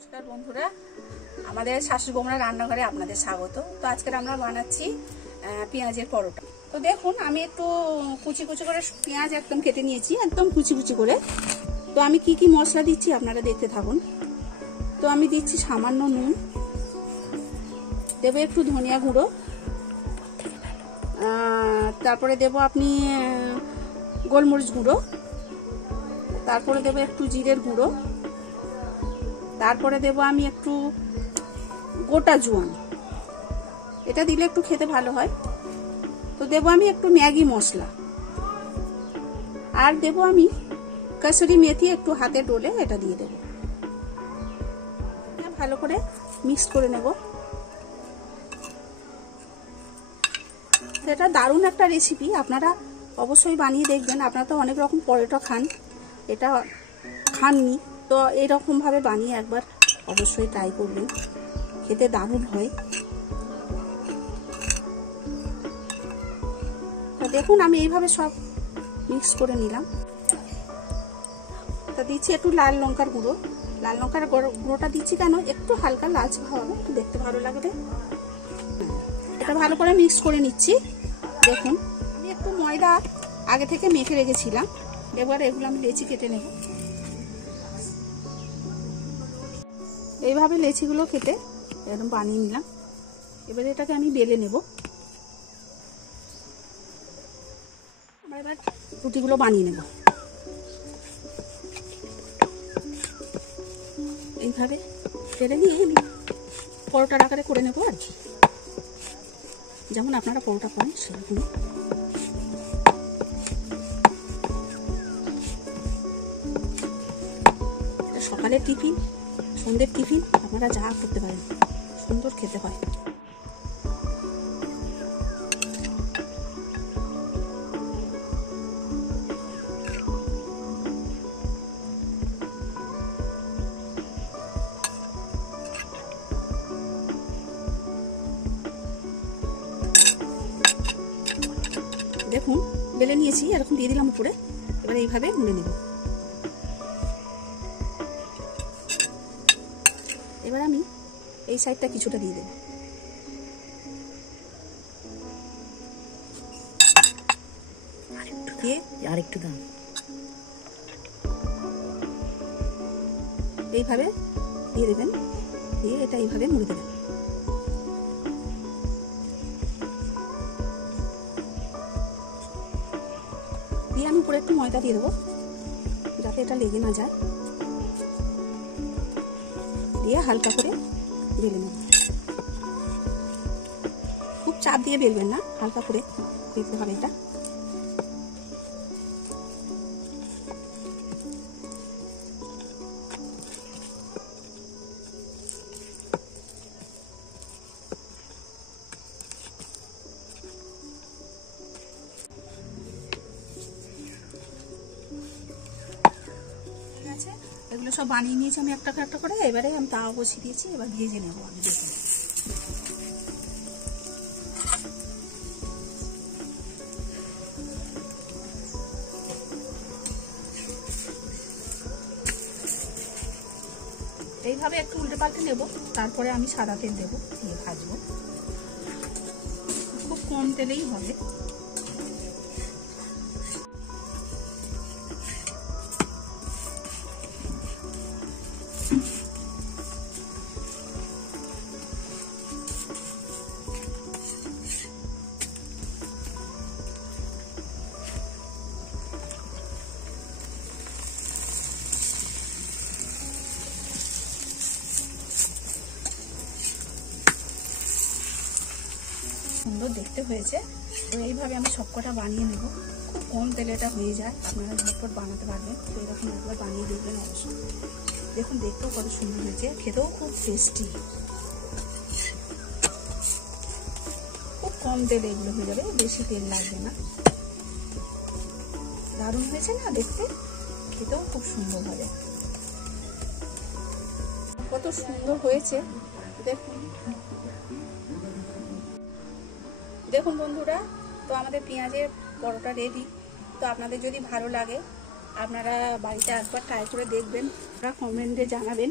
নমস্কার বন্ধুরা, আমাদের শাশুড়ি বৌমা রান্নাঘরে আপনাদের স্বাগত। তো আজকে আমরা বানাচ্ছি পেঁয়াজের পরোটা। তো দেখুন, আমি একটু কুচি কুচি করে পেঁয়াজ একদম কেটে নিয়েছি, একদম কুচি কুচি করে। তো আমি কি কি মশলা দিচ্ছি আপনারা দেখতে থাকুন। তো আমি দিচ্ছি সামান্য নুন, দেবো একটু ধনিয়া গুঁড়ো, তারপরে দেবো আপনি গোলমরিচ গুঁড়ো, তারপরে দেবো একটু জিরের গুঁড়ো, তারপরে দেবো আমি একটু গোটা জোয়ান, এটা দিলে একটু খেতে ভালো হয়। তো দেবো আমি একটু ম্যাগি মশলা, আর দেবো আমি কসুরি মেথি একটু হাতে ডলে এটা দিয়ে দেবো। ভালো করে মিক্স করে নেব। এটা দারুণ একটা রেসিপি, আপনারা অবশ্যই বানিয়ে দেখবেন। আপনারা তো অনেক রকম পরোটা খান, এটা খাননি, তো এইরকম ভাবে বানিয়ে একবার অবশ্যই ট্রাই করবেন, খেতে দারুণ হয়। তো দেখুন, আমি এইভাবে সব মিক্স করে নিলাম। তো দিচ্ছি একটু লাল লঙ্কার গুঁড়ো। লাল লঙ্কার গুঁড়োটা দিচ্ছি কেন, একটু হালকা লালচে হবে, একটু দেখতে ভালো লাগবে। এটা ভালো করে মিক্স করে নিচ্ছি। দেখুন, আমি একটু ময়দা আগে থেকে মেখে রেখেছিলাম, এবার এগুলো আমি লেচি কেটে নেব। এইভাবে লেচিগুলো কেটে একদম বানিয়ে নিলাম। এবারে এটাকে আমি বেলে নেব। আমরা এবার রুটিগুলো বানিয়ে নেব। এইভাবে বেলে নিয়ে আমি পরোটার আকারে করে নেব আর কি, যেমন আপনারা পরোটা করেন সেরকম। সকালের টিফিন, সন্ধ্যের টিফিন, আপনারা যা করতে পারেন, সুন্দর খেতে হয়। দেখুন, বেলে নিয়েছি, এরকম দিয়ে দিলাম উপরে। এবার এইভাবে মুড়ে নেব। এবার আমি এই সাইডটা কিছুটা দিয়ে দেব। আরেকটু দাম, এইভাবে দিয়ে দেবেন, দিয়ে এটা এইভাবে মুড়ে দেবেন। দিয়ে আমি উপরে একটু ময়দা দিয়ে দেবো, যাতে এটা লেগে না যায়। দিয়ে হালকা করে বেলে নেব। খুব চাপ দিয়ে বেলবেন না, হালকা করে বেলতে হবে এটা। এগুলো সব বানিয়ে নিয়েছি আমি একটা একটা করে। এবারে আমি তাওয়া বসিয়ে দিয়েছি, এবার ভেজে নেবো আমি। দেখুন, এইভাবে একটু উল্টে পাল্টে নেবো, তারপরে আমি সাদা তেল দেবো, দিয়ে ভাজবো। খুব কম তেলেই হবে। সুন্দর দেখতে হয়েছে। তো এইভাবে আমি সবকটা বানিয়ে নেব। খুব কম তেলে এটা হয়ে যায়, আপনারা ঝটপট বানাতে পারবেন। তো এরকম একবার বানিয়ে দেখবেন অবশ্যই। দেখুন, দেখতেও কত সুন্দর হয়েছে, খেতেও খুব টেস্টি। খুব কম তেলে এগুলো হয়ে যাবে, বেশি তেল লাগবে না। দারুণ হয়েছে না দেখতে, খেতেও খুব সুন্দর হবে। কত সুন্দর হয়েছে দেখুন। দেখুন বন্ধুরা, তো আমাদের পেঁয়াজের পরোটা রেডি। তো আপনাদের যদি ভালো লাগে আপনারা বাড়িতে একবার ট্রাই করে দেখবেন, আপনারা কমেন্টে জানাবেন।